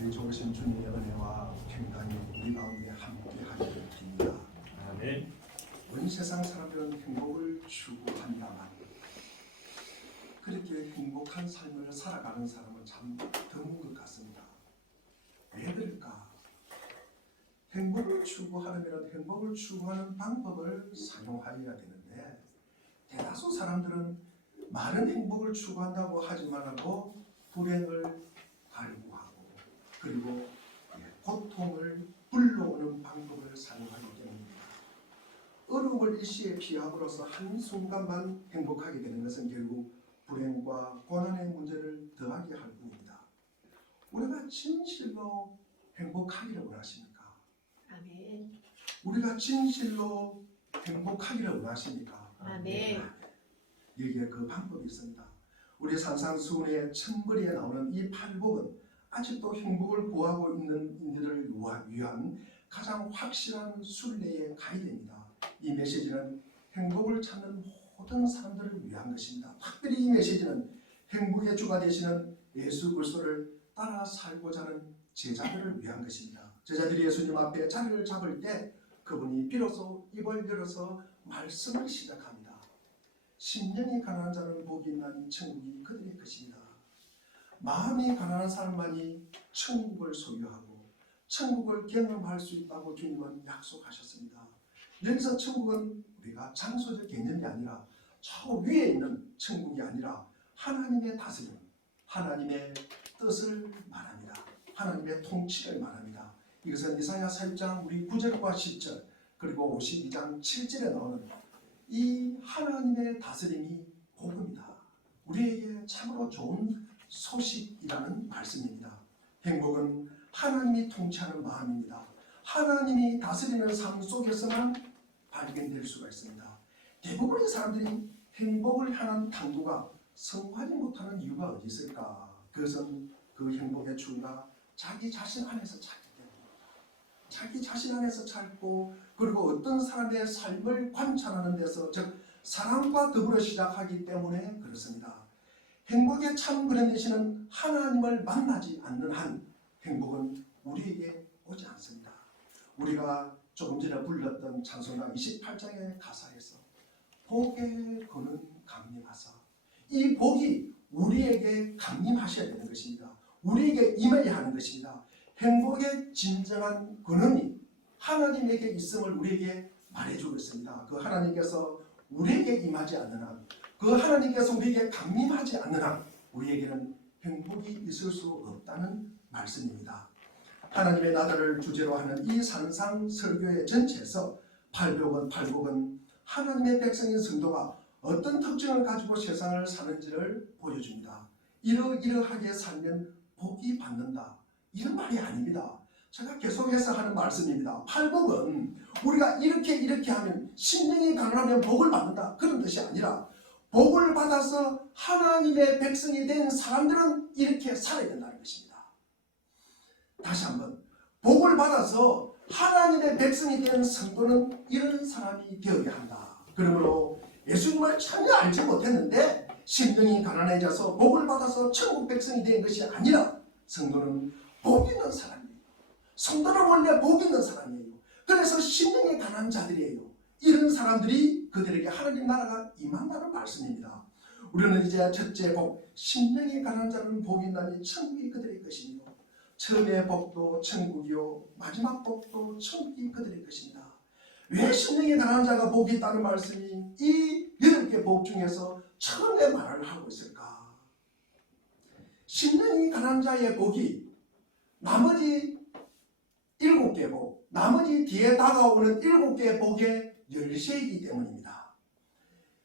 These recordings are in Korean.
우리 좋으신 주님의 은혜와 평강이 우리 가운데 함께하기를 빕니다. 아멘. 온 세상 사람들은 행복을 추구한다만 그렇게 행복한 삶을 살아가는 사람은 참 드문 것 같습니다. 왜 그럴까? 행복을 추구하려면 행복을 추구하는 방법을 사용하여야 되는데 대다수 사람들은 많은 행복을 추구한다고 하지만 하고 불행을 갈구하고 그리고 고통을 불러오는 방법을 사용하기 때문입니다. 어려움을 일시에 피함으로써 한순간만 행복하게 되는 것은 결국 불행과 고난의 문제를 더하게 할 뿐입니다. 우리가 진실로 행복하기를 원하십니까? 아멘. 우리가 진실로 행복하기를 원하십니까? 아멘. 여기에 그 방법이 있습니다. 우리 산상수훈의 천거리에 나오는 이 팔복은 아직도 행복을 구하고 있는 이들을 위한 가장 확실한 순례의 가이드입니다. 이 메시지는 행복을 찾는 모든 사람들을 위한 것입니다. 특별히 이 메시지는 행복의 주가 되시는 예수 그리스도를 따라 살고자 하는 제자들을 위한 것입니다. 제자들이 예수님 앞에 자리를 잡을 때 그분이 비로소 입을 열어서 말씀을 시작합니다. 심령이 가난한 자는 복이 있나니 천국이 그들의 것입니다. 마음이 가난한 사람만이 천국을 소유하고 천국을 경험할 수 있다고 주님은 약속하셨습니다. 여기서 천국은 우리가 장소적 개념이 아니라 저 위에 있는 천국이 아니라 하나님의 다스림, 하나님의 뜻을 말합니다. 하나님의 통치를 말합니다. 이것은 이사야 4장 우리 9절과 10절 그리고 52장 7절에 나오는 이 하나님의 다스림이 복음이다. 우리에게 참으로 좋은 소식이라는 말씀입니다. 행복은 하나님이 통치하는 마음입니다. 하나님이 다스리는 삶 속에서만 발견될 수가 있습니다. 대부분의 사람들이 행복을 향한 탐구가 성하지 못하는 이유가 어디 있을까? 그것은 그 행복의 추구가 자기 자신 안에서 찾기 때문입니다. 자기 자신 안에서 찾고 그리고 어떤 사람의 삶을 관찰하는 데서 즉 사랑과 더불어 시작하기 때문에 그렇습니다. 행복의 참 그런 되시는 하나님을 만나지 않는 한 행복은 우리에게 오지 않습니다. 우리가 조금 전에 불렀던 찬송가 28장의 가사에서 복에 거는 강림하사 이 복이 우리에게 강림하셔야 되는 것입니다. 우리에게 임해야 하는 것입니다. 행복의 진정한 근원이 하나님에게 있음을 우리에게 말해주고 있습니다. 그 하나님께서 우리에게 임하지 않는 한, 그 하나님께서 우리에게 강림하지 않는 한 우리에게는 행복이 있을 수 없다는 말씀입니다. 하나님의 나라를 주제로 하는 이 산상 설교의 전체에서 팔복은 하나님의 백성인 성도가 어떤 특징을 가지고 세상을 사는지를 보여줍니다. 이러이러하게 살면 복이 받는다. 이런 말이 아닙니다. 제가 계속해서 하는 말씀입니다. 팔복은 우리가 이렇게 하면 심령이 가난하면 복을 받는다. 그런 뜻이 아니라 복을 받아서 하나님의 백성이 된 사람들은 이렇게 살아야 된다는 것입니다. 다시 한번 복을 받아서 하나님의 백성이 된 성도는 이런 사람이 되어야 한다. 그러므로 예수님을 전혀 알지 못했는데 심령이 가난해져서 복을 받아서 천국 백성이 된 것이 아니라 성도는 복 있는 사람이에요. 성도는 원래 복 있는 사람이에요. 그래서 심령이 가난한 자들이에요. 이런 사람들이 그들에게 하나님 나라가 임한다는 말씀입니다. 우리는 이제 첫째 복, 심령이 가난한 자는 복이 있나니 천국이 그들의 것이며 처음의 복도 천국이요 마지막 복도 천국이 그들의 것입니다. 왜 심령이 가난한 자가 복이 있다는 말씀이 이 8개 복 중에서 처음에 말을 하고 있을까? 심령이 가난한 자의 복이 나머지 7개 복, 나머지 뒤에 다가오는 7개의 복의 열쇠이기 때문입니다.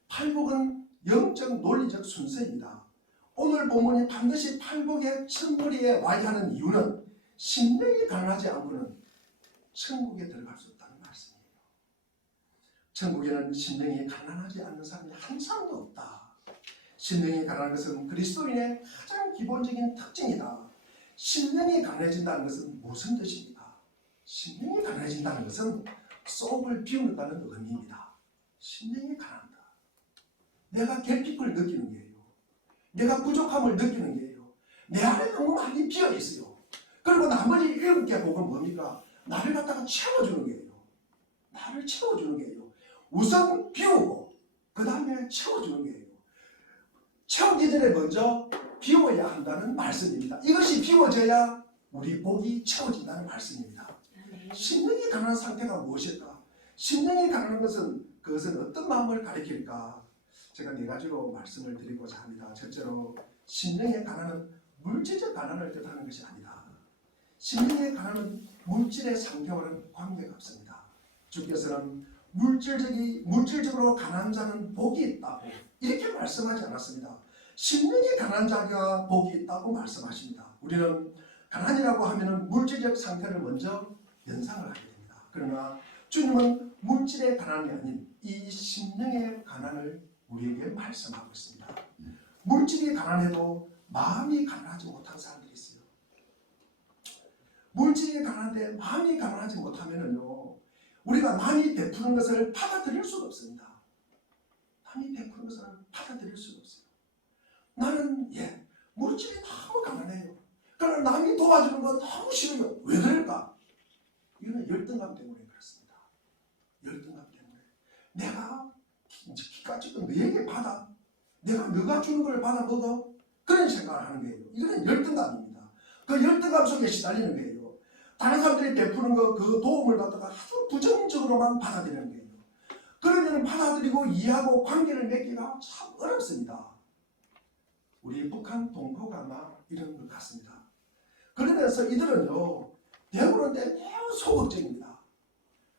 팔복은 영적 논리적 순서입니다. 오늘 본문이 반드시 팔복의 천거리에 와야 하는 이유는 심령이 가난하지 않고는 천국에 들어갈 수 없다는 말씀이에요. 천국에는 심령이 가난하지 않는 사람이 한 사람도 없다. 심령이 가난한 것은 그리스도인의 가장 기본적인 특징이다. 심령이 가난해진다는 것은 무슨 뜻입니까? 심령이 가난해진다는 것은 속을 비운다는 의미입니다. 심령이 가난하다. 내가 결핍을 느끼는 게예요. 내가 부족함을 느끼는 게예요. 내 안에 너무 많이 비어있어요. 그리고 나머지 7개 복은 뭡니까? 나를 갖다가 채워주는 거예요. 나를 채워주는 거예요. 우선 비우고 그 다음에 채워주는 거예요. 채우기 전에 먼저 비워야 한다는 말씀입니다. 이것이 비워져야 우리 복이 채워진다는 말씀입니다. 심령이 가난한 상태가 무엇일까? 심령이 가난한 것은 그것은 어떤 마음을 가리킬까? 제가 4가지로 말씀을 드리고자 합니다. 첫째로 심령의 가난은 물질적 가난을 뜻하는 것이 아니다. 심령의 가난은 물질의 상태와는 관계가 없습니다. 주께서는 물질적으로 가난한 자는 복이 있다고 이렇게 말씀하지 않았습니다. 심령이 가난한 자가 복이 있다고 말씀하십니다. 우리는 가난이라고 하면 물질적 상태를 먼저 연상을 하게 됩니다. 그러나 주님은 물질의 가난이 아닌 이 심령의 가난을 우리에게 말씀하고 있습니다. 물질이 가난해도 마음이 가난하지 못한 사람들이 있어요. 물질이 가난한데 마음이 가난하지 못하면요, 우리가 남이 베푸는 것을 받아들일 수가 없습니다. 남이 베푸는 것을 받아들일 수가 없어요. 나는 물질이 너무 가난해요. 그러나 남이 도와주는 건 너무 싫어요. 왜 그럴까? 이거는 열등감 때문에 그렇습니다. 열등감 때문에. 내가 기까지도 너에게 받아. 내가 너가 주는 걸 받아 먹어. 그런 생각을 하는 거예요. 이거는 열등감입니다. 그 열등감 속에 시달리는 거예요. 다른 사람들이 베푸는 그 도움을 갖다가 아주 부정적으로만 받아들이는 거예요. 그러면 받아들이고 이해하고 관계를 맺기가 참 어렵습니다. 우리 북한 동포가 아마 이런 것 같습니다. 그러면서 이들은요, 배우는데 매우 소극적입니다.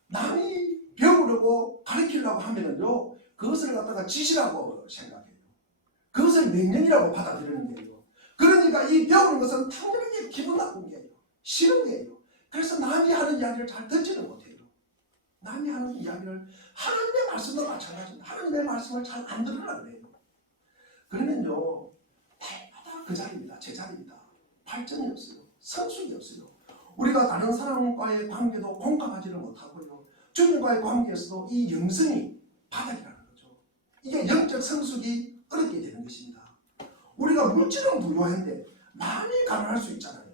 남이 배우려고 가르치려고 하면은요, 그것을 갖다가 지시라고 생각해요. 그것을 명령이라고 받아들이는 거예요. 그러니까 이 배우는 것은 당연히 기분 나쁜 거예요. 싫은 거예요. 그래서 남이 하는 이야기를 잘 듣지는 못해요. 남이 하는 이야기를, 하나님의 말씀도 마찬가지입니다. 하나님의 말씀을 잘 안 들으려고 그래요. 그러면요, 날마다 그 자리입니다. 제자리입니다. 발전이 없어요. 성숙이 없어요. 우리가 다른 사람과의 관계도 공감하지를 못하고요, 주님과의 관계에서도 이 영성이 바닥이라는 거죠. 이게 영적 성숙이 어렵게 되는 것입니다. 우리가 물질은 부유한데 마음이 가난할 수 있잖아요.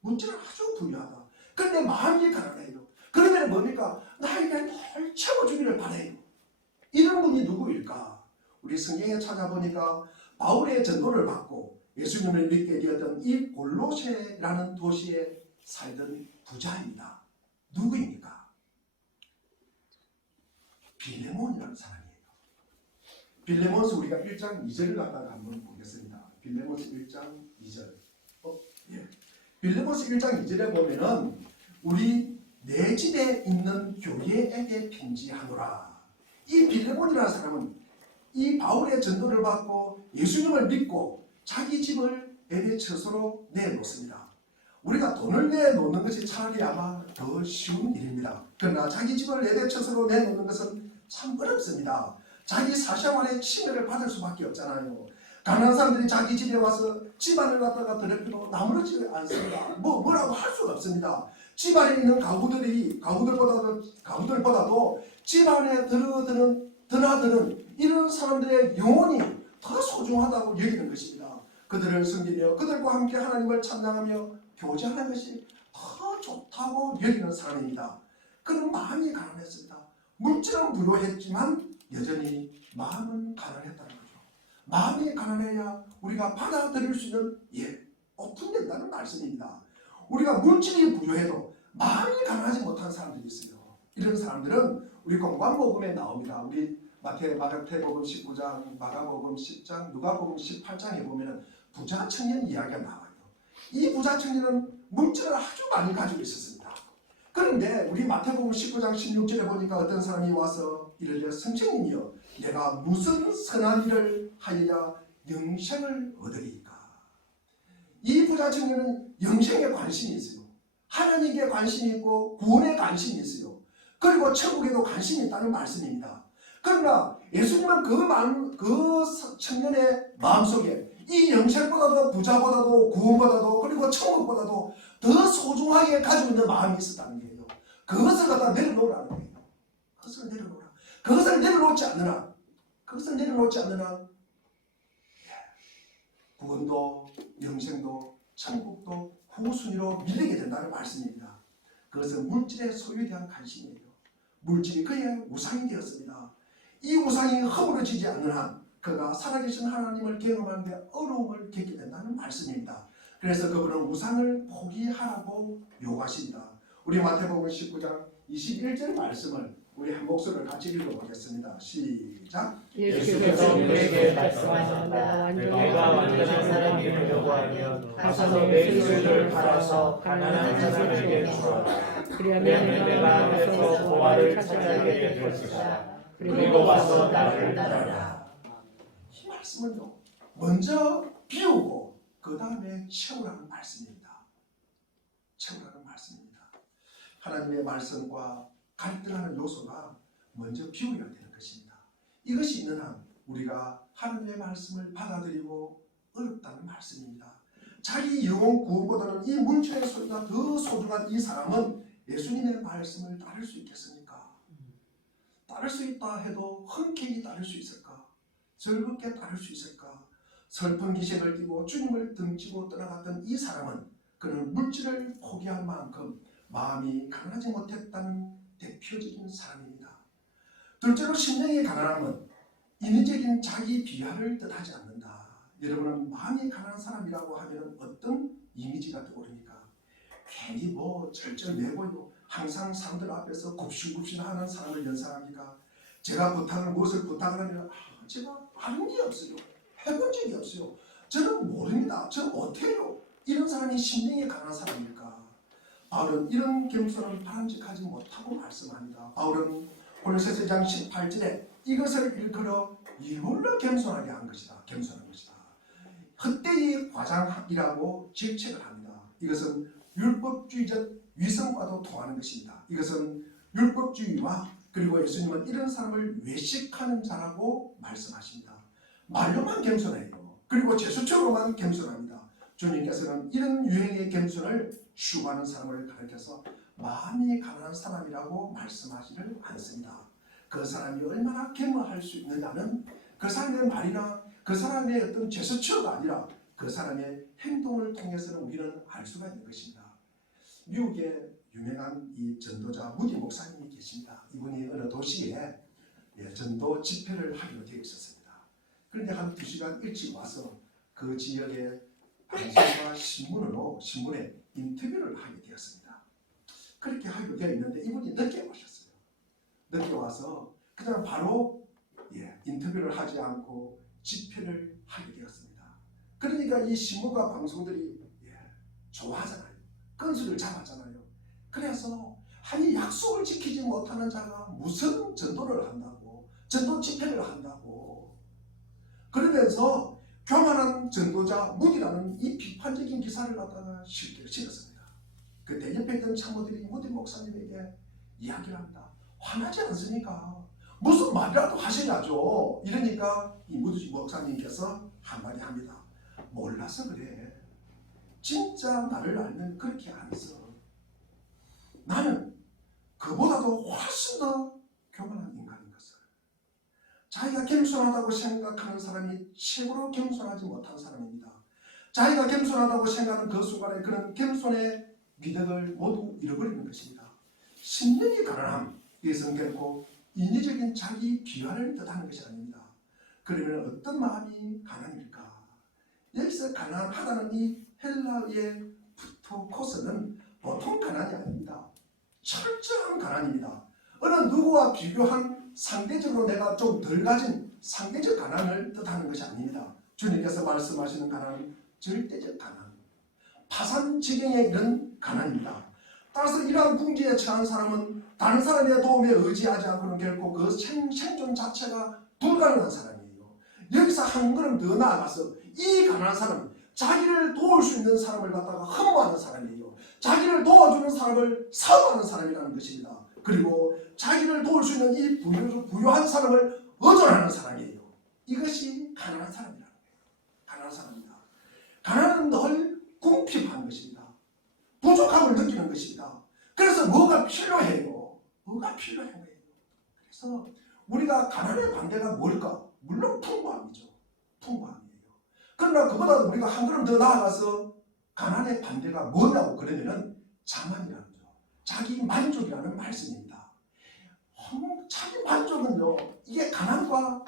물질은 아주 부유하다. 그런데 마음이 가난해요. 그러면 뭡니까? 나에게 늘 채워주기를 바라요. 이런 분이 누구일까? 우리 성경에 찾아보니까 바울의 전도를 받고 예수님을 믿게 되었던 이 골로새라는 도시에 살던 부자입니다. 누구입니까? 빌레몬이라는 사람이에요. 빌레몬스 우리가 1장 2절을 갖다가 한번 보겠습니다. 빌레몬스 1장 2절. 빌레몬스 1장 2절에 보면은 우리 내 집에 있는 교회에게 편지하노라. 이 빌레몬이라는 사람은 이 바울의 전도를 받고 예수님을 믿고 자기 집을 예배처소로 내놓습니다. 우리가 돈을 내놓는 것이 차라리 아마 더 쉬운 일입니다. 그러나 자기 집을 예배처소로 내놓는 것은 참 어렵습니다. 자기 사생활의 침해를 받을 수밖에 없잖아요. 가난한 사람들이 자기 집에 와서 집안을 갖다가 더럽히고 나무르지 않습니다. 뭐라고 할 수가 없습니다. 집안에 있는 가구들보다도 집안에 드나드는 이런 사람들의 영혼이 더 소중하다고 여기는 것입니다. 그들을 섬기며 그들과 함께 하나님을 찬양하며 교제하는 것이 더 좋다고 여기는 사람입니다. 그는 마음이 가난했습니다. 물질은 부유했지만 여전히 마음은 가난했다는 거죠. 마음이 가난해야 우리가 받아들일 수 있는 오픈된다는 말씀입니다. 우리가 물질이 부유해도 마음이 가난하지 못한 사람들이 있어요. 이런 사람들은 우리 공관복음에 나옵니다. 우리 마태복음 19장, 마가복음 10장, 누가복음 18장에 보면 부자 청년 이야기가 나와요. 이 부자 청년은 물질을 아주 많이 가지고 있었습니다. 그런데 우리 마태복음 19장 16절에 보니까 어떤 사람이 와서 이르되 선생님이여, 내가 무슨 선한 일을 하여야 영생을 얻으리이까. 이 부자 청년은 영생에 관심이 있어요. 하나님께 관심이 있고 구원에 관심이 있어요. 그리고 천국에도 관심이 있다는 말씀입니다. 그러나 예수님은 그 청년의 마음속에 이 영생보다도 부자보다도 구원보다도 그리고 천국보다도 더 소중하게 가지고 있는 마음이 있었다는 거예요. 그것을 갖다 내려놓으라는 거예요. 그것을 내려놓으라. 그것을 내려놓지 않느냐 구원도 영생도 천국도 후순위로 밀리게 된다는 말씀입니다. 그것은 물질의 소유에 대한 관심이에요. 물질이 그의 우상이 되었습니다. 이 우상이 허물어지지 않는 한 그가 살아계신 하나님을 경험하는 데 어려움을 겪게 된다는 말씀입니다. 그래서 그분은 우상을 포기하라고 요구하십니다. 우리 마태복음 19장 21절 말씀을 우리 한 목소리를 같이 읽어보겠습니다. 시작. 예수께서 우리에게 말씀하셨다. 내가 완전한 사람이 되려고 하면 가서 내 소유를 팔아서 가난한 사람에게 주어라. 그리하면 내가 하늘에서 보화를 찾아내게 될 것이다. 그리고 와서 나를 따르라. 이 말씀은요, 먼저 비우고 그 다음에 채우라는 말씀입니다. 채우라는 말씀입니다. 하나님의 말씀과 갈등하는 요소가 먼저 비워야 되는 것입니다. 이것이 있는 한 우리가 하나님의 말씀을 받아들이고 어렵다는 말씀입니다. 자기 영혼 구원보다는 이 물질의 소유가 더 소중한 이 사람은 예수님의 말씀을 따를 수 있겠습니까? 따를 수 있다 해도 흔쾌히 따를 수 있을까? 즐겁게 따를 수 있을까? 슬픈 기색을 띠고 주님을 등지고 떠나갔던 이 사람은 그는 물질을 포기할 만큼 마음이 가난하지 못했다는 대표적인 사람입니다. 둘째로 심령의 가난함은 인위적인 자기 비하를 뜻하지 않는다. 여러분은 마음이 가난한 사람이라고 하면 어떤 이미지가 떠오릅니까? 괜히 절절매고요. 항상 사람들 앞에서 굽신굽신하는 사람을 연상합니까? 제가 무엇을 부탁을 하면 제가 아는 게 없어요. 해본 적이 없어요. 저는 모릅니다. 저는 못해요. 이런 사람이 심령이 가난한 사람일까? 바울은 이런 겸손은 바람직하지 못하고 말씀합니다. 바울은 골로새서 2장 18절에 이것을 일컬어 일물로 겸손하게 한 것이다. 겸손한 것이다. 헛되이 과장이라고 질책을 합니다. 이것은 율법주의적 위선과도 통하는 것입니다. 이것은 율법주의와 그리고 예수님은 이런 사람을 외식하는 자라고 말씀하십니다. 말로만 겸손해요. 그리고 제스처로만 겸손합니다. 주님께서는 이런 유행의 겸손을 추구하는 사람을 가르쳐서 마음이 가난한 사람이라고 말씀하지를 않습니다. 그 사람이 얼마나 겸허할 수 있느냐는 그 사람의 말이나 그 사람의 어떤 제스처가 아니라 그 사람의 행동을 통해서는 우리는 알 수가 있는 것입니다. 미국에 유명한 이 전도자 무디 목사님이 계십니다. 이분이 어느 도시에 전도 집회를 하기로 되어 있었습니다. 그런데 한 2시간 일찍 와서 그 지역의 방송과 신문에 인터뷰를 하게 되었습니다. 그렇게 하기로 되어 있는데 이분이 늦게 오셨어요. 늦게 와서 그냥 바로 인터뷰를 하지 않고 집회를 하게 되었습니다. 그러니까 이 신문과 방송들이 좋아하잖아요. 건수를 잡았잖아요. 그래서 아니 약속을 지키지 못하는 자가 무슨 전도를 한다고, 전도 집회를 한다고 그러면서 교만한 전도자 무디라는 이 비판적인 기사를 갖다가 실기를 실었습니다. 그때 옆에 있던 참모들이 무디 목사님에게 이야기를 합니다. 화나지 않습니까? 무슨 말이라도 하셔야죠. 이러니까 이 무디 목사님께서 한마디 합니다. 몰라서 그래. 진짜 나를 알면 그렇게 안 써. 나는 그보다도 훨씬 더 교만한 인간인 것을. 자기가 겸손하다고 생각하는 사람이 최고로 겸손하지 못한 사람입니다. 자기가 겸손하다고 생각하는 그 순간에 그런 겸손의 미덕을 모두 잃어버리는 것입니다. 심령이 가난함, 이것은 결코 인위적인 자기 비하를 뜻하는 것이 아닙니다. 그러면 어떤 마음이 가난일까? 여기서 가난하다는 이 헬라의 푸토코스는 보통 가난이 아닙니다. 철저한 가난입니다. 어느 누구와 비교한 상대적으로 내가 좀 덜 가진 상대적 가난을 뜻하는 것이 아닙니다. 주님께서 말씀하시는 가난은 절대적 가난, 파산지경에 이른 가난입니다. 따라서 이러한 궁지에 처한 사람은 다른 사람의 도움에 의지하지 않고는 결코 그 생존 자체가 불가능한 사람이에요. 여기서 한 걸음 더 나아가서 이 가난한 사람은 자기를 도울 수 있는 사람을 갖다가 흠모하는 사람이에요. 자기를 도와주는 사람을 사모하는 사람이라는 것입니다. 그리고 자기를 도울 수 있는 이 부유한 사람을 의존하는 사람이에요. 이것이 가난한 사람이라는 거예요. 가난한 사람입니다. 가난은 늘 궁핍한 것입니다. 부족함을 느끼는 것입니다. 그래서 뭐가 필요해요? 뭐가 필요한 거예요. 그래서 우리가 가난의 반대가 뭘까? 물론 풍부함이죠. 풍부함이에요. 그러나 그보다 우리가 한 걸음 더 나아가서 가난의 반대가 뭐냐고 그러면은 자만이라는 거죠. 자기 만족이라는 말씀입니다. 자기 만족은요, 이게 가난과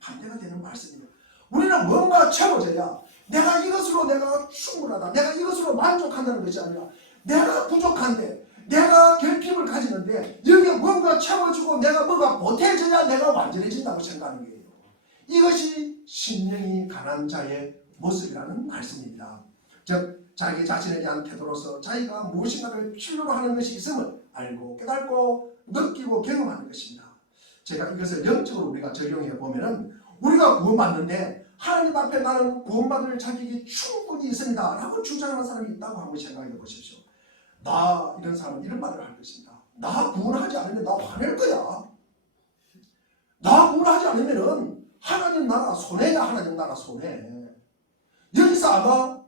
반대가 되는 말씀이에요. 우리는 뭔가 채워져야 내가 이것으로 내가 충분하다, 내가 이것으로 만족한다는 것이 아니라 내가 부족한데 내가 결핍을 가지는데 여기에 뭔가 채워주고 내가 뭐가 보태져야 내가 완전해진다고 생각하는 거예요. 이것이 심령이 가난한 자의 모습이라는 말씀입니다. 즉 자기 자신에 대한 태도로서 자기가 무엇인가를 필요로 하는 것이 있음을 알고 깨닫고 느끼고 경험하는 것입니다. 제가 이것을 영적으로 우리가 적용해 보면은 우리가 구원받는데 하나님 앞에 나는 구원받을 자격이 충분히 있습니다 라고 주장하는 사람이 있다고 한번 생각해 보십시오. 나 이런 사람은 이런 말을 할 것입니다. 나 구원하지 않으면 나 화낼 거야. 나 구원하지 않으면은 하나님 나라 손해야. 하나님 나라 손해. 여기서 아마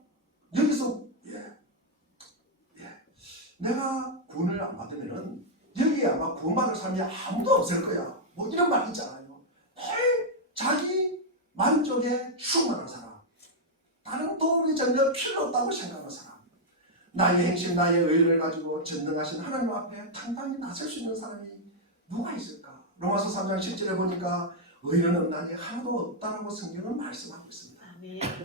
내가 구원을 안 받으면은 여기에 아마 구원받을 사람이 아무도 없을 거야. 뭐 이런 말 있잖아요. 늘 자기 만족에 충만한 사람, 다른 도움이 전혀 필요 없다고 생각하는 사람, 나의 행실, 나의 의를 가지고 전능하신 하나님 앞에 당당히 나설 수 있는 사람이 누가 있을까? 로마서 3장 10절에 보니까 의는 없나니 하나도 없다라고 성경은 말씀하고 있습니다.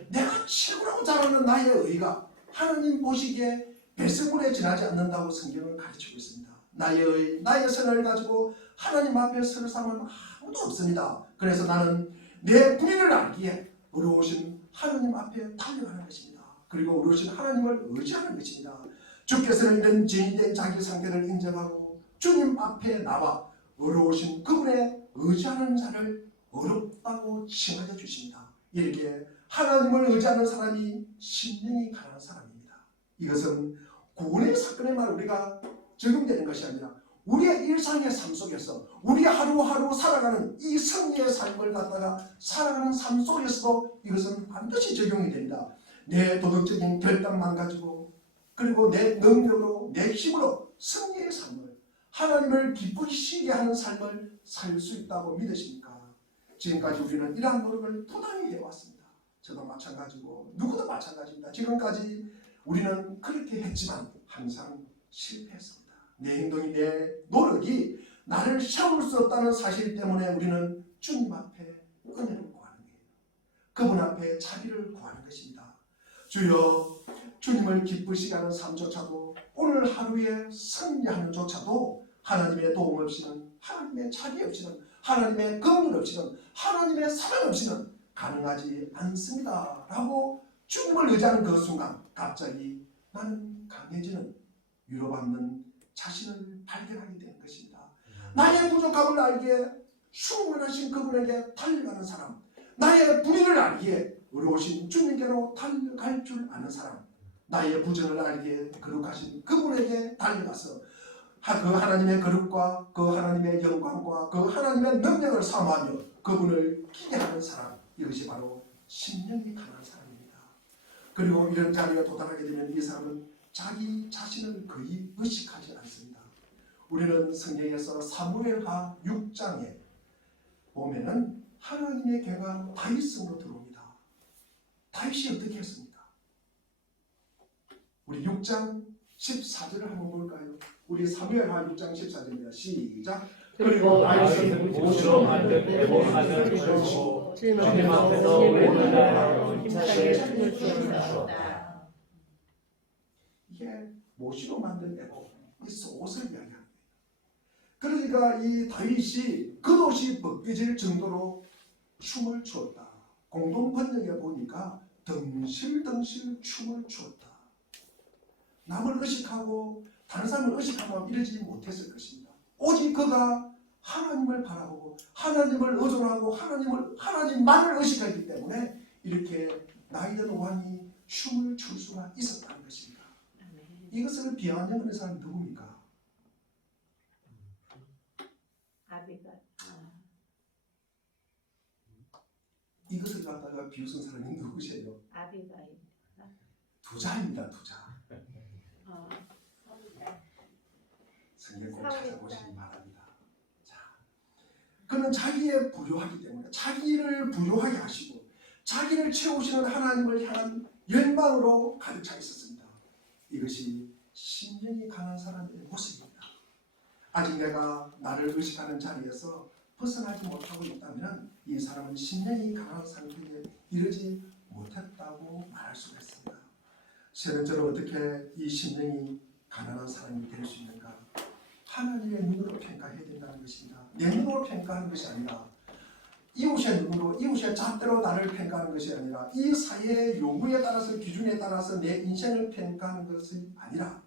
내가 최고라고 잘하는 나의 의가 하나님 보시기에 배설물에 지나지 않는다고 성경은 가르치고 있습니다. 나의 의, 나의 선을 가지고 하나님 앞에 설 사람은 아무도 없습니다. 그래서 나는 내 불의를 알기에 어려우신 하나님 앞에 달려가는 것입니다. 그리고 어려우신 하나님을 의지하는 것입니다. 주께서는 이런 죄인된 자기 상태를 인정하고 주님 앞에 나와 어려우신 그분의 의지하는 자를 어렵다고 칭하여 주십니다. 이렇게 하나님을 의지하는 사람이 심령이 가난한 사람입니다. 이것은 구원의 사건의 말 우리가 적용되는 것이 아니라 우리의 일상의 삶 속에서 우리 하루하루 살아가는 이 승리의 삶을 갖다가 살아가는 삶 속에서도 이것은 반드시 적용이 됩니다. 내 도덕적인 결단만 가지고 그리고 내 능력으로 내 힘으로 승리의 삶을 하나님을 기쁘시게 하는 삶을 살 수 있다고 믿으십니까? 지금까지 우리는 이러한 노력을 부단히 해왔습니다. 저도 마찬가지고 누구도 마찬가지입니다. 지금까지 우리는 그렇게 했지만 항상 실패했습니다. 내 행동이 내 노력이 나를 세울 수 없다는 사실 때문에 우리는 주님 앞에 은혜를 구하는 거예요. 그분 앞에 자비를 구하는 것입니다. 주여, 주님을 기쁘시게 하는 삶조차도 오늘 하루에 승리하는 조차도 하나님의 도움 없이는, 하나님의 자비 없이는, 하나님의 긍휼 없이는, 하나님의 사랑 없이는 가능하지 않습니다 라고 주님을 의지하는 그 순간 갑자기 나는 강해지는, 위로받는 자신을 발견하게 되는 것입니다. 나의 부족함을 알기에 충만하신 그분에게 달려가는 사람, 나의 불의를 알기에 어려우신 주님께로 달려갈 줄 아는 사람, 나의 부전을 알기에 거룩하신 그분에게 달려가서 그 하나님의 거룩과 그 하나님의 영광과 그 하나님의 능력을 사모하며 그분을 기대하는 사람, 이것이 바로 심령이 강한 사람입니다. 그리고 이런 자리에 도달하게 되면 이 사람은 자기 자신을 거의 의식하지 않습니다. 우리는 성경에서 사무엘하 6장에 보면은 하나님의 개가 다윗성으로 들어옵니다. 다윗이 어떻게 했습니까? 우리 6장 14절을 한번 볼까요? 우리 사무엘하 6장 14절입니다. 시작. 그리고 다윗은 못으로 만든 애보하는 걸고 주님 앞에서 오늘날 힘차게 춤을 추었다. 이게 못으로 만든 애보, 이 속옷을 이야기합니다. 그러니까 이 다윗이 겉옷이 벗겨질 정도로 춤을 추었다. 공동 번역에 보니까 덩실덩실 춤을 추었다. 남을 의식하고 다른 사람을 의식하면 이러지 못했을 것입니다. 오직 그가 하나님을 바라보고 하나님을 의존하고 하나님만을 의식하기 때문에 이렇게 나이든 왕이 춤을 출 수가 있었다는 것입니다. 이것을 비아냥하는 사람이 누굽니까? 이것을 갖다가 비웃은 사람이 누구세요? 두자입니다. 두자. 성경 꼭 찾아보시기 바랍니다. 자, 그는 자기의 부요하기 때문에 자기를 부요하게 하시고 자기를 채우시는 하나님을 향한 열망으로 가득 차 있었습니다. 이것이 심령이 강한 사람의 모습입니다. 아직 내가 나를 의식하는 자리에서 벗어나지 못하고 있다면 이 사람은 심령이 강한 상태에 이르지 못했다고 말할 수가 있습니다. 세 번째로 어떻게 이 심령이 가난한 사람이 될 수 있는가? 하나님의 눈으로 평가해야 된다는 것입니다. 내 눈으로 평가하는 것이 아니라 이웃의 눈으로, 이웃의 잣대로 나를 평가하는 것이 아니라 이 사회의 요구에 따라서, 기준에 따라서 내 인생을 평가하는 것이 아니라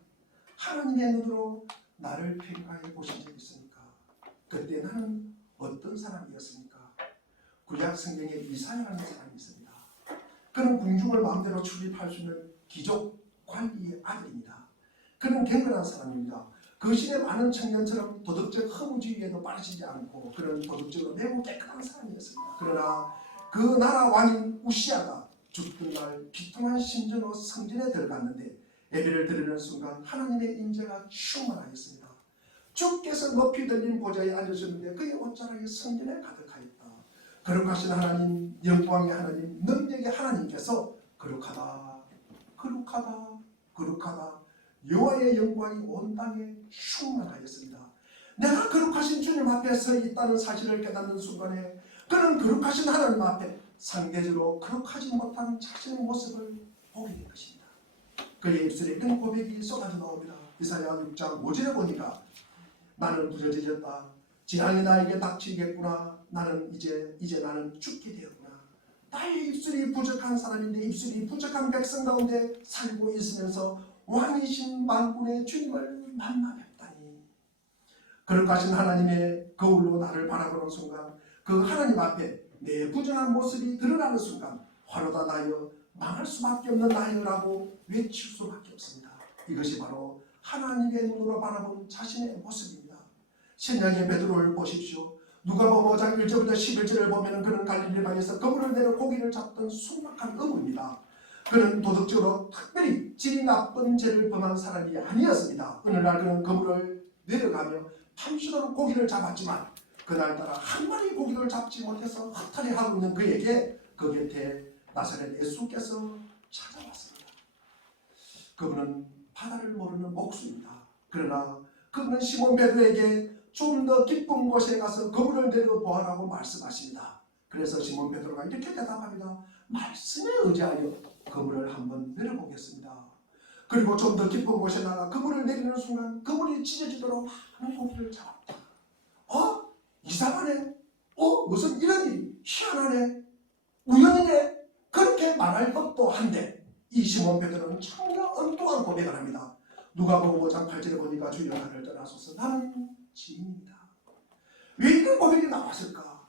하나님의 눈으로 나를 평가해 보신 적이 있습니까? 그때 나는 어떤 사람이었습니까? 구약 성경에 이사야라는 사람이 있습니다. 그는 궁중을 마음대로 출입할 수 있는 귀족 관리의 아들입니다. 그는 경건한 사람입니다. 그 시대 많은 청년처럼 도덕적 허무주의에도 빠지지 않고 그는 도덕적으로 매우 깨끗한 사람이었습니다. 그러나 그 나라 왕인 우시아가 죽던 날 비통한 심정으로 성전에 들어갔는데 예배를 드리는 순간 하나님의 임재가 충만하였습니다. 주께서 높이 들린 보좌에 앉으셨는데 그의 옷자락이 성전에 가득하였다. 거룩하신 하나님, 영광의 하나님, 능력의 하나님께서 거룩하다, 거룩하다, 거룩하다, 여호와의 영광이 온 땅에 충만하였습니다. 내가 거룩하신 주님 앞에 서 있다는 사실을 깨닫는 순간에 그는 거룩하신 하나님 앞에 상대적으로 거룩하지 못한 자신의 모습을 보게 된 것입니다. 그의 입술에 큰 고백이 쏟아져 나옵니다. 이사야 6장 5절에 보니까 나는 부서졌다. 재앙이 나에게 닥치겠구나. 나는 이제 나는 죽게 되었구나. 나의 입술이 부족한 사람인데 입술이 부족한 백성 가운데 살고 있으면서 왕이신 만군의 주님을 만나 뵙다니. 거룩하신 하나님의 거울로 나를 바라보는 순간 그 하나님 앞에 내 부정한 모습이 드러나는 순간 화로다 나여, 망할 수밖에 없는 나여라고 외칠 수밖에 없습니다. 이것이 바로 하나님의 눈으로 바라본 자신의 모습입니다. 신약의 베드로를 보십시오. 누가복음 5장 1절부터 11절을 보면 그는 갈릴리 방에서 그물을 내려 고기를 잡던 순박한 어부입니다. 그는 도덕적으로 특별히 질이 나쁜 죄를 범한 사람이 아니었습니다. 어느 날 그는 그물을 내려가며 밤새도록 고기를 잡았지만 그날따라 한 마리 고기를 잡지 못해서 허탈해하고 있는 그에게 그 곁에 나사렛 예수께서 찾아왔습니다. 그분은 바다를 모르는 목수입니다. 그러나 그분은 시몬 베드로에게 좀 더 깊은 곳에 가서 그물을 내려보아라고 말씀하십니다. 그래서 시몬 베드로가 이렇게 대답합니다. 말씀에 의지하여 그물을 한번 내려보겠습니다. 그리고 좀 더 깊은 곳에 나가 그물을 내리는 순간 그물이 찢어지도록 많은 고기를 잡았다. 이상하네. 무슨 이런 일이 희한하네. 우연이네. 그렇게 말할 것도 한데 이 시몬 베드로는 전혀 엉뚱한 고백을 합니다. 누가복음 5장 8절에 보니까 주여 나를 떠나소서 나는 지인입니다. 왜 이런 고백이 나왔을까?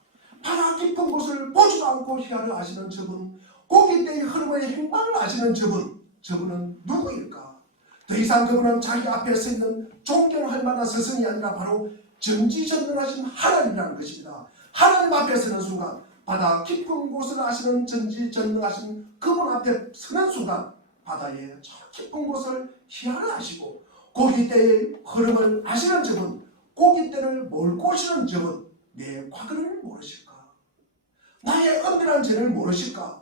바다 깊은 곳을 보지도 않고 희야를 아시는 저분, 고기떼의 흐름의 행방을 아시는 저분은 누구일까? 더 이상 그분은 자기 앞에 서 있는 존경할 만한 스승이 아니라 바로 전지전능하신 하나님이라는 것입니다. 하나님 앞에 서는 순간 바다 깊은 곳을 아시는 전지전능하신 그분 앞에 서는 순간 바다의 저 깊은 곳을 희야를 아시고 고기떼의 흐름을 아시는 저분, 고기떼를 몰고 오시는 저분, 내 과거를 모르실까? 나의 은밀한 죄를 모르실까?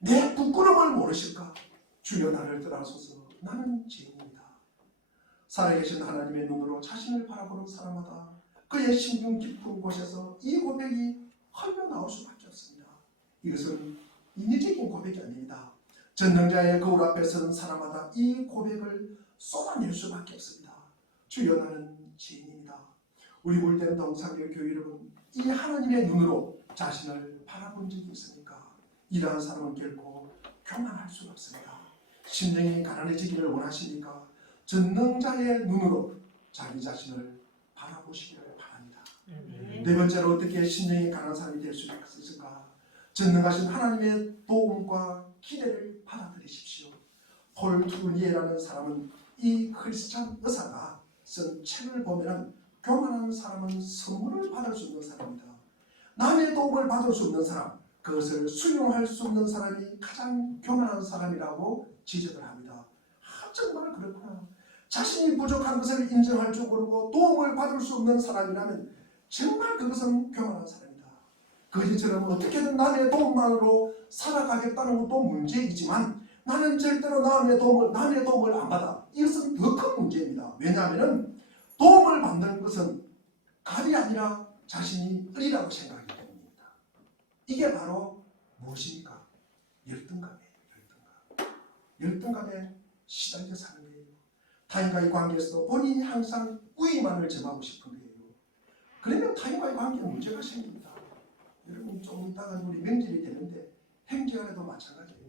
내 부끄러움을 모르실까? 주여 나를 떠나소서 나는 죄인입니다. 살아계신 하나님의 눈으로 자신을 바라보는 사람마다 그의 심령 깊은 곳에서 이 고백이 흘러나올 수밖에 없습니다. 이것은 인위적인 고백이 아닙니다. 전능자의 거울 앞에 서는 사람마다 이 고백을 쏟아낼 수밖에 없습니다. 주여 나는 죄인입니다. 우리 물된 동상교 교회 여러분, 이 하나님의 눈으로 자신을 바라본 적이 있습니까? 이러한 사람은 결코 교만할 수가 없습니다. 심령이 가난해지기를 원하십니까? 전능자의 눈으로 자기 자신을 바라보시기를 바랍니다. 네 번째로 어떻게 심령이 가난한 사람이 될 수 있을까? 전능하신 하나님의 도움과 기대를 받아들이십시오. 폴 투니에라는 사람은 이 크리스찬 의사가 쓴 책을 보면 교만한 사람은 선물을 받을 수 있는 사람이다. 남의 도움을 받을 수 없는 사람, 그것을 수용할 수 없는 사람이 가장 교만한 사람이라고 지적을 합니다. 정말 그렇구나. 자신이 부족한 것을 인정할 줄 모르고 도움을 받을 수 없는 사람이라면 정말 그것은 교만한 사람이다. 거지처럼 어떻게든 남의 도움만으로 살아가겠다는 것도 문제이지만 나는 절대로 남의 도움을 안 받아. 이것은 더 큰 문제입니다. 왜냐하면 도움을 받는 것은 갑이 아니라 자신이 을이라고 생각하기 때문입니다. 이게 바로 무엇입니까? 열등감이에요. 열등감에 시달려 사는 거예요. 타인과의 관계에서 본인이 항상 우위만을 점하고 싶은 거예요. 그러면 타인과의 관계에 문제가 생깁니다. 여러분 좀 이따가 우리 명절이 되는데 형제간에도 마찬가지예요.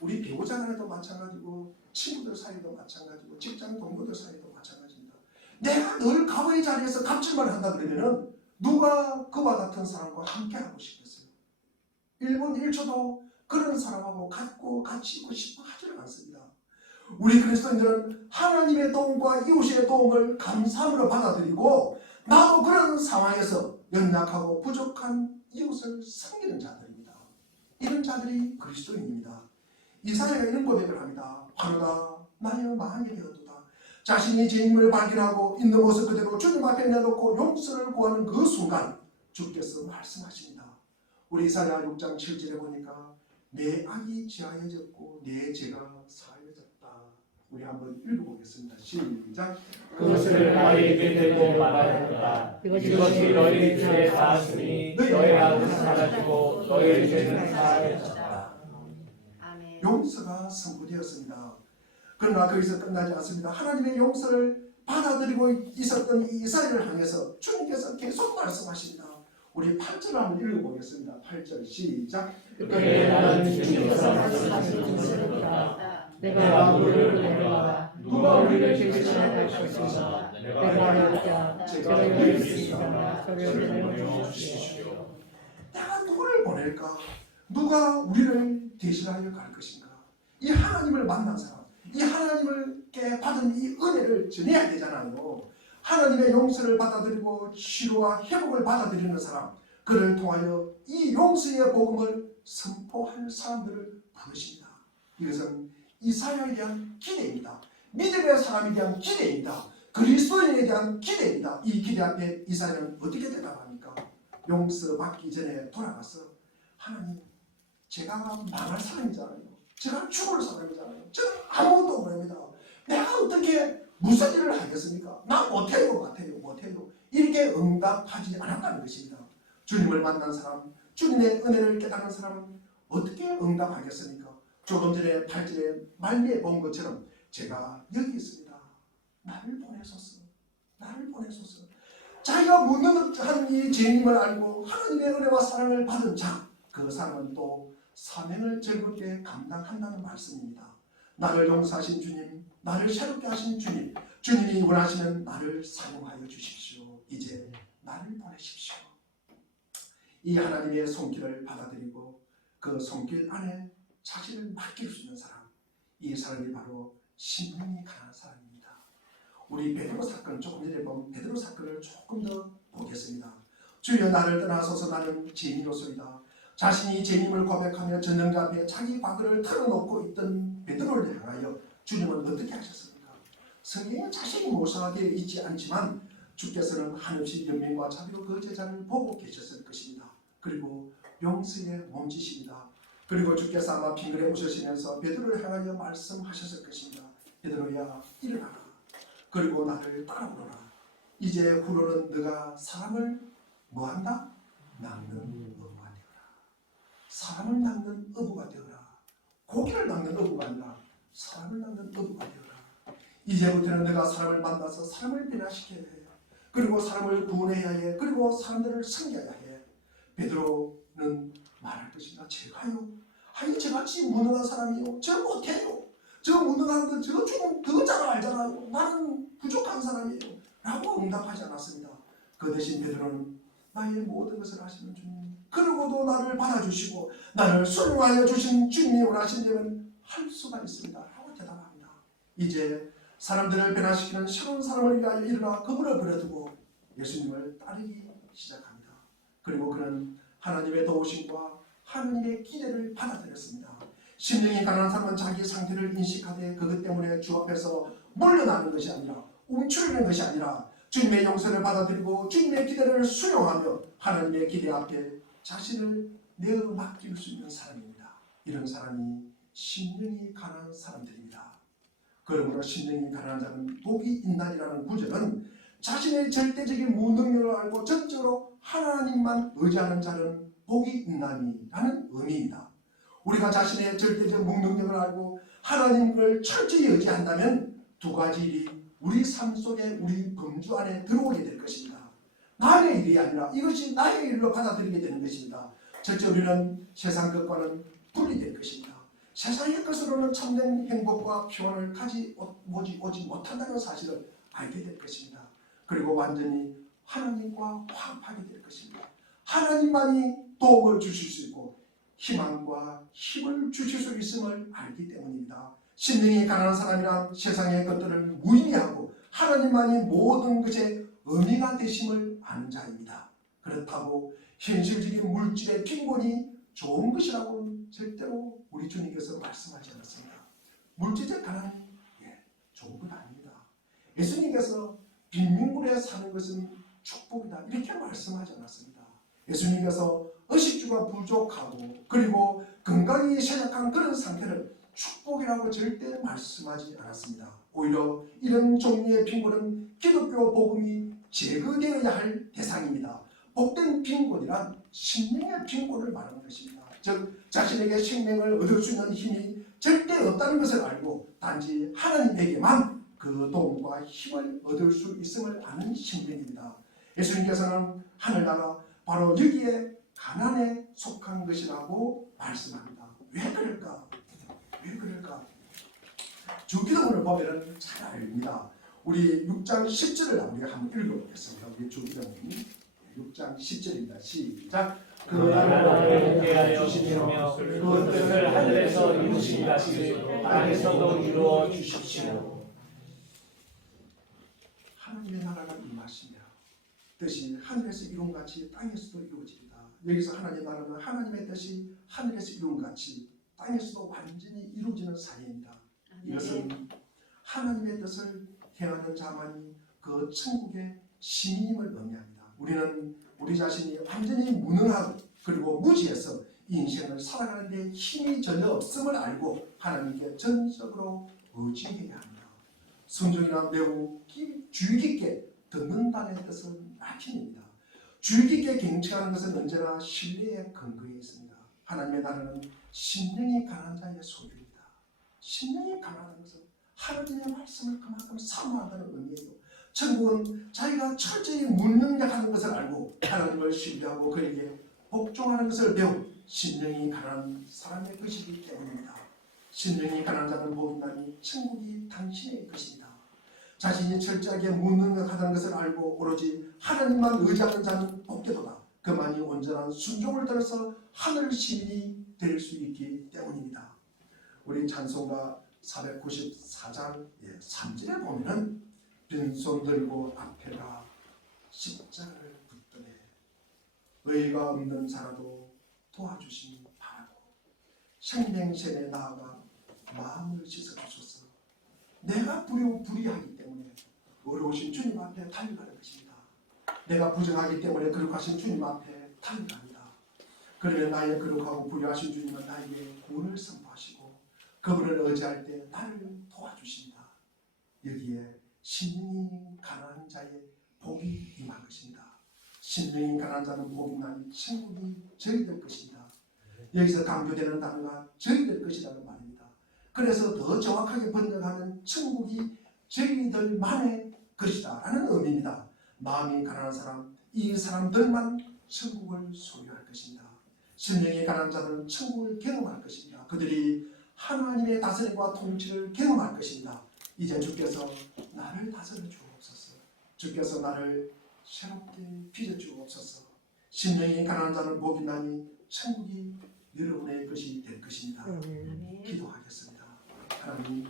우리 배우자 간에도 마찬가지고 친구들 사이도 마찬가지고 직장 동료들 사이도 마찬가지입니다. 내가 늘 갑의 자리에서 갑질만 한다 그러면은 누가 그와 같은 사람과 함께 하고 싶겠어요? 1분 1초도 그런 사람하고 같이 있고 싶어 하지는 않습니다. 우리 그리스도인들은 하나님의 도움과 이웃의 도움을 감사함으로 받아들이고 나도 그런 상황에서 연약하고 부족한 이웃을 섬기는 자들입니다. 이런 자들이 그리스도인입니다. 이사야가 이런 고백을 합니다. 화로다 나의 마음이 되었도다. 자신이 죄인임을 발견하고 있는 모습 그대로 주님 앞에 내놓고 용서를 구하는 그 순간 주께서 말씀하십니다. 우리 이사야 6장 7절에 보니까 내 악이 지하여졌고 내 죄가 사하여졌다. 우리 한번 읽어보겠습니다. 시작. 그것을 너희에게 들고 말하였다. 이것이 너희 죄에 닿았으니 너희 악은 사라지고 너희 죄는 사하여졌다. 용서가 선포되었습니다. 그러나 거기서 끝나지 않습니다. 하나님의 용서를 받아들이고 있었던 이 이사야를 향해서 주님께서 계속 말씀하십니다. 우리 8절 한번 읽어보겠습니다. 8절 시작. 그때 나는 주님께서 말씀하신 것을 보라. 내가 우리를 보내라. 누가 우리를 대신할 것인가. 내가 여자 제가 여기 있으니까 저를 보내 주십시오. 내가 누구를 보낼까? 누가 우리를 대신하여 갈 것인가? 이 하나님을 만난 사람, 이 하나님께 받은 이 은혜를 전해야 되잖아요. 하나님의 용서를 받아들이고 치료와 회복을 받아들이는 사람, 그를 통하여 이 용서의 복음을 선포할 사람들을 부르십니다. 이것은 이사야에 대한 기대입니다. 믿음의 사람에 대한 기대입니다. 그리스도인에 대한 기대입니다. 이 기대 앞에 이사야는 어떻게 대답합니까? 용서받기 전에 돌아가서 하나님, 제가 망할 사람이잖아요. 제가 죽을 사람이잖아요. 저는 아무것도 모릅니다. 내가 어떻게 무슨 일을 하겠습니까? 나 못해요. 이렇게 응답하지 않았다는 것입니다. 주님을 만난 사람, 주님의 은혜를 깨닫는 사람은 어떻게 응답하겠습니까? 조금 전에 8절에 말미에 본 것처럼 제가 여기 있습니다. 나를 보내소서. 자기가 무능한 이 죄인임을 알고 하나님의 은혜와 사랑을 받은 자, 그 사람은 또 사명을 즐겁게 감당한다는 말씀입니다. 나를 용서하신 주님, 나를 새롭게 하신 주님, 주님이 원하시면 나를 사용하여 주십시오. 이제 나를 보내십시오. 이 하나님의 손길을 받아들이고 그 손길 안에 자신을 맡길 수 있는 사람, 이 사람이 바로 신분이 강한 사람입니다. 우리 베드로 사건, 조금 전에 본 베드로 사건을 조금 더 보겠습니다. 주여 나를 떠나소서 나는 죄인이로소이다. 자신이 죄인임을 고백하며 전능자 앞에 자기 과거를 털어놓고 있던 베드로를 향하여 주님은 어떻게 하셨습니까? 성경에 자신이 묘사되어 있지 않지만 주께서는 한없이 연민과 자비로 그 제자를 보고 계셨을 것입니다. 그리고 용서에 몸짓입니다. 그리고 주께서 아마 빙그레 웃으시면서 베드로를 향하여 말씀하셨을 것입니다. 베드로야 일어나라. 그리고 나를 따라오너라. 이제 후로는 네가 사람을 뭐한다? 낚는 어부가 되어라. 사람을 낚는 어부가 되어라. 고기를 낚는 어부가 아니라 사람을 낚는 어부가 되어라. 이제부터는 네가 사람을 만나서 사람을 변화시켜야 해. 그리고 사람을 구원해야 해. 그리고 사람들을 섬겨야 해. 베드로는 말할 것입니다. 제가요? 아니 저같이 무능한 사람이요? 저 못해요. 저 무능한 거 저 조금 더 잘 알잖아요. 나는 부족한 사람이에요. 라고 응답하지 않았습니다. 그 대신 베드로는 나의 모든 것을 아시는 주님, 그러고도 나를 받아주시고 나를 수용하여 주신 주님이 원하신다면 할 수가 있습니다. 라고 대답합니다. 이제 사람들을 변화시키는 새로운 사람을 위하여 일어나 그물을 버려두고 예수님을 따르기 시작합니다. 그리고 그는 하나님의 도우심과 하나님의 기대를 받아들였습니다. 심령이 가난한 사람은 자기 상태를 인식하되 그것 때문에 주 앞에서 몰려나는 것이 아니라 움츠리는 것이 아니라 주님의 용서를 받아들이고 주님의 기대를 수용하며 하나님의 기대 앞에 자신을 내어 맡길 수 있는 사람입니다. 이런 사람이 심령이 가난한 사람들입니다. 그러므로 심령이 가난한 자는 복이 있나니라는 구절은 자신의 절대적인 무능력을 알고 전적으로 하나님만 의지하는 자는 복이 있나니라는 의미입니다. 우리가 자신의 절대적 무능력을 알고 하나님을 철저히 의지한다면 두 가지 일이 우리 삶 속에 우리 범주 안에 들어오게 될 것입니다. 나의 일이 아니라 이것이 나의 일로 받아들이게 되는 것입니다. 첫째, 우리는 세상 것과는 분리될 것입니다. 세상의 것으로는 참된 행복과 평안을 오지 못한다는 사실을 알게 될 것입니다. 그리고 완전히 하나님과 화합하게 될 것입니다. 하나님만이 도움을 주실 수 있고 희망과 힘을 주실 수 있음을 알기 때문입니다. 심령이 가난한 사람이란 세상의 것들을 무의미하고 하나님만이 모든 것에 의미가 되심을 아는 자입니다. 그렇다고 현실적인 물질의 빈곤이 좋은 것이라고는 절대로 우리 주님께서 말씀하지 않았습니다. 물질적 가난이 좋은 것 아닙니다. 예수님께서 빈민굴에 사는 것은 축복이다 이렇게 말씀하지 않았습니다. 예수님께서 의식주가 부족하고 그리고 건강이 쇠약한 그런 상태를 축복이라고 절대 말씀하지 않았습니다. 오히려 이런 종류의 빈곤은 기독교 복음이 제거되어야 할 대상입니다. 복된 빈곤이란 심령의 빈곤을 말하는 것입니다. 즉 자신에게 생명을 얻을 수 있는 힘이 절대 없다는 것을 알고 단지 하나님에게만 그 도움과 힘을 얻을 수 있음을 아는 심령입니다. 예수님께서는 하늘나라 바로 여기에 가난에 속한 것이라고 말씀합니다. 왜 그럴까? 왜 그럴까? 주기도문을 보면 잘 알립니다. 우리 6장 10절을 우리가 한번 읽어보겠습니다. 우리 주기도문이 6장 10절입니다. 시작. 그 나라를 대하여 주시며 그 뜻을 하늘에서 이루신 같이 땅에서도 이루어 주십시오. 하나님의 나라가 임하시며 뜻이 하늘에서 이룬 같이 땅에서도 이루어집니다. 여기서 하나님의 나라는 하나님의 뜻이 하늘에서 이룬 같이 땅에서도 완전히 이루어지는 사례입니다. 이것은 하나님의 뜻을 행하는 자만이 그 천국의 시민임을 의미합니다. 우리는 우리 자신이 완전히 무능하고 그리고 무지해서 인생을 살아가는데 힘이 전혀 없음을 알고 하나님께 전적으로 의지해야 합니다. 순종이나 매우 주의 깊게 듣는다는 뜻은 라틴입니다. 주의 깊게 경청하는 것은 언제나 신뢰의 근거에 있습니다. 하나님의 나라는 심령이 가난한 자의 소유입니다. 심령이 가난한 것은 하나님의 말씀을 그만큼 사모한다는 의미예요. 천국은 자기가 철저히 무능력하는 것을 알고 하나님을 신뢰하고 그에게 복종하는 것을 배운 심령이 가난한 사람의 것이기 때문입니다. 심령이 가난한 자는 복이 나니 천국이 당신의 것입니다. 자신이 철저하게 무능력하다는 것을 알고 오로지 하나님만 의지하는 자는 복되도다. 그만이 온전한 순종을 들어서 하늘 시민이 될 수 있기 때문입니다. 우리 찬송가 494장 3절에 보면은 빈손 들고 앞에가 십자가를 붙드네 의가 없는 자라도 도와주시니 바라고 생명샘에 나아가 마음을 씻어주소서. 내가 불의하기 때문에 어려우신 주님 앞에 달려가는 것입니다. 내가 부정하기 때문에 거룩하신 주님 앞에 달려갑니다. 그러면 나의 거룩하고 불의하신 주님은 나에게 구원을 선포하시고 그분을 의지할 때 나를 도와주십니다. 여기에 심령이 가난한 자의 복이 임할 것입니다. 심령이 가난한 자는 복이 나니 천국이 저희될 것입니다. 여기서 강조되는 단어가 저희될 것이라는 말입니다. 그래서 더 정확하게 번역하는 천국이 저희들만의 것이다 라는 의미입니다. 마음이 가난한 사람, 이 사람들만 천국을 소유할 것입니다. 심령이 가난한 자들은 천국을 경험할 것입니다. 그들이 하나님의 다스림과 통치를 경험할 것입니다. 이제 주께서 나를 다스려 주옵소서. 주께서 나를 새롭게 빚어 주옵소서. 심령이 가난한 자는 복이 나니 천국이 여러분의 것이 될 것입니다. 기도하겠습니다. 하나님